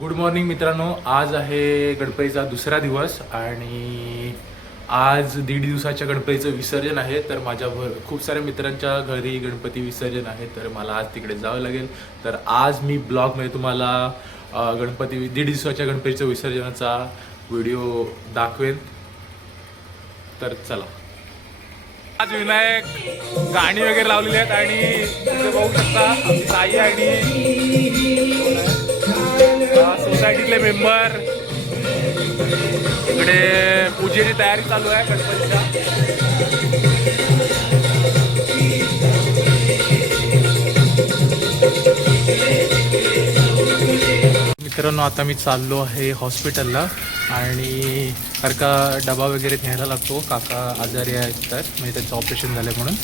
Good morning मित्रांनो, आज आहे गणपतीचा दुसरा दिवस आणि आज 1.5 दिवसाच्या गणपतीचं विसर्जन आहे. तर माझ्या खूप साऱ्या मित्रांच्या घरी गणपती विसर्जन आहे, तर मला आज तिकडे जावं लागेल. तर आज मी ब्लॉगमध्ये तुम्हाला गणपती 1.5 दिवसाच्या गणपतीचं विसर्जनाचा व्हिडिओ दाखवेन. तर चला. आज विनायक गाणी वगैरे लावलेली आहेत आणि इथे बघू शकता आमची ताई आणि सोसायटीतले मेंबर. इकडे पूजेची तयारी चालू आहे गणपतीच्या. मित्रांनो, आता मी चाललो आहे हॉस्पिटलला आणि कारण का डबा वगैरे न्यायला लागतो. काका आजारी आहेत तर म्हणजे त्यांचं ऑपरेशन झालं म्हणून,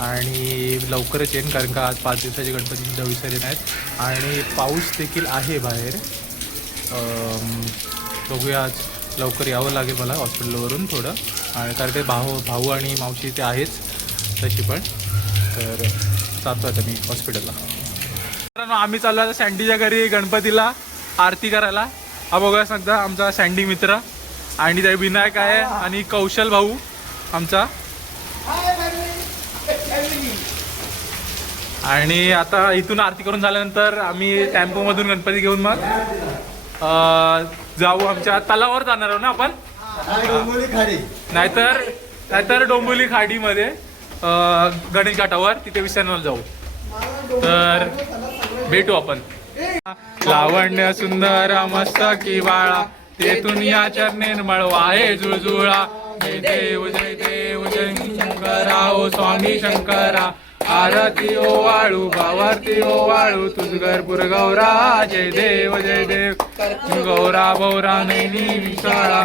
आणि लवकरच येईन कारण का आज 5 दिवसाचे गणपतीसुद्धा विसर्जन आहेत आणि पाऊस देखील आहे बाहेर. बघूया, आज लवकर यावं लागेल मला हॉस्पिटलवरून थोडं, आणि कारण ते भाऊ आणि मावशी ते आहेच तशी पण. तर जातो आता मी हॉस्पिटलला. मित्रांनो, आम्ही चाललो आता सँडीच्या घरी गणपतीला आरती करायला. हा बघूया सध्या आमचा सँडी मित्र, आणि ते विनायक आहे आणि कौशल भाऊ आमचा. आणि आता इथून आरती करून झाल्यानंतर आम्ही टेम्पोमधून गणपती घेऊन मग जाऊ. आमच्या तलावावर जाणार आहोत ना आपण, नाहीतर डोंबिवली खाडीमध्ये गणेश घाटावर तिथे विसर्जनाला जाऊ. तर भेटू आपण. लावण्य सुंदर मस्तकी बाळा, तेथून या चरणे निर्मळ आहे जुळजुळा. जय देव जय देव जय शंकरा, ओ स्वामी शंकरा. आरती ओ वाळू भावारती ओ वाळू, तुझ घरपुर गौरा. जय देव जय देव गौरा भौरा नैनी विशाळा.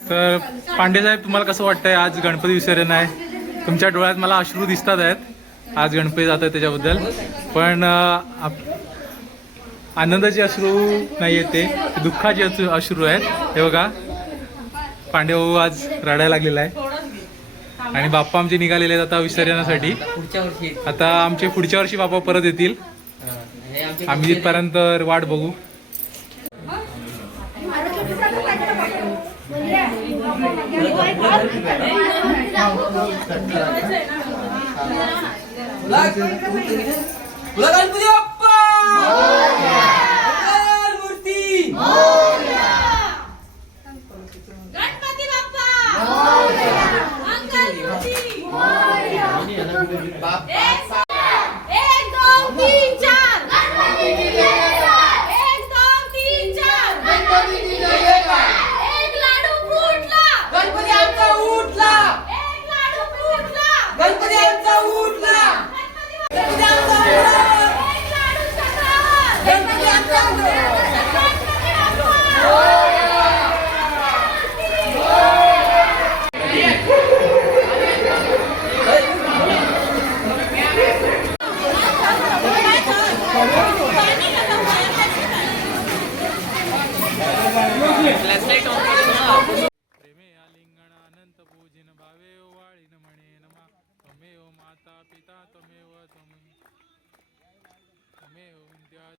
तर पांडे साहेब, तुम्हाला कसं वाटतंय? आज गणपती विसर्जन आहे, तुमच्या डोळ्यात मला अश्रू दिसतात आहेत. आज गणपती जात आहे त्याच्याबद्दल, पण आनंदाचे अश्रू नाही आहेत, ते दुःखाचे अश्रू आहेत. हे बघा, पांडे भाऊ आज रडायला लागलेला आहे आणि बाप्पा आमचे निघालेले आहेत आता विसर्जनासाठी. आता आमचे पुढच्या वर्षी बाप्पा परत येतील, आम्ही तिथपर्यंत वाट बघू.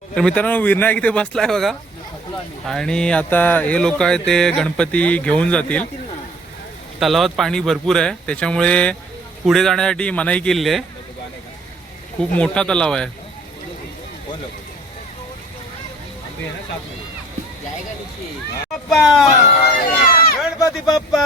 तर मित्रांनो, विनायक इथे बसलाय बघा, आणि आता हे लोक आहे ते गणपती घेऊन जातील. तलावात पाणी भरपूर आहे, त्याच्यामुळे पुढे जाण्यासाठी मनाई केलेली आहे. खूप मोठा तलाव आहे. गणपती बाप्पा.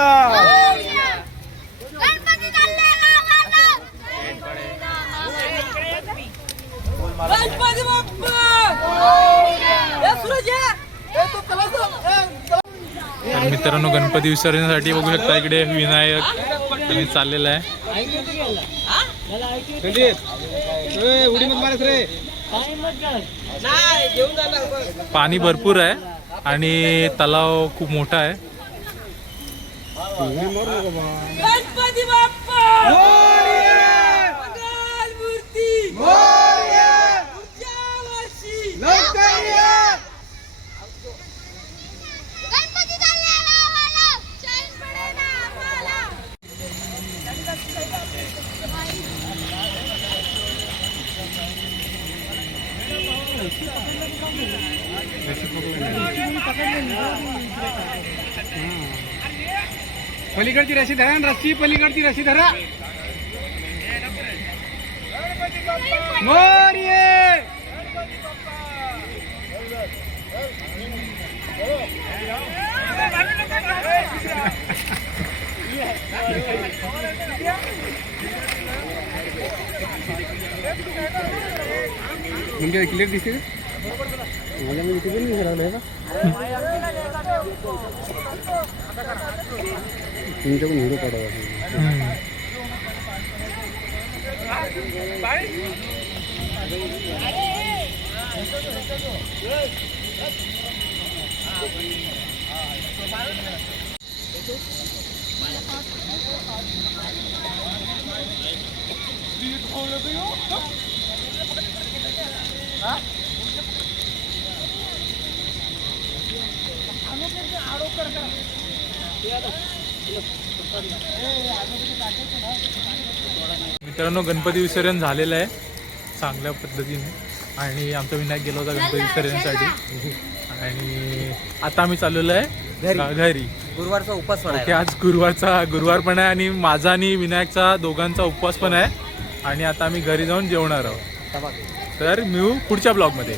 तर मित्रांनो, गणपती विसर्जनासाठी बघू शकता इकडे विनायक आणि चाललेला आहे. पाणी भरपूर आहे आणि तलाव खूप मोठा आहे. गणपती बाप्पा पलीकडची रशी धरा आणि रस्सी पलीकडची रशी धरा. मोरये. म्हणजे क्लिअर दिसते का? माझ्या मी इथे पण नाही राहिलं का तुमच्याकडून व्हिडिओ काढावा. मित्रांनो, गणपती विसर्जन झालेलं आहे चांगल्या पद्धतीने आणि आमचा विनायक गेला होता गणपती विसर्जनसाठी आणि आता आम्ही चाललेलो आहे घरी. गुरुवारचा उपवास ओके, आज गुरुवार पण आहे आणि माझा आणि विनायकचा दोघांचा उपवास पण आहे आणि आता आम्ही घरी जाऊन जेवणार आहोत. तर मिळू पुढच्या ब्लॉगमध्ये.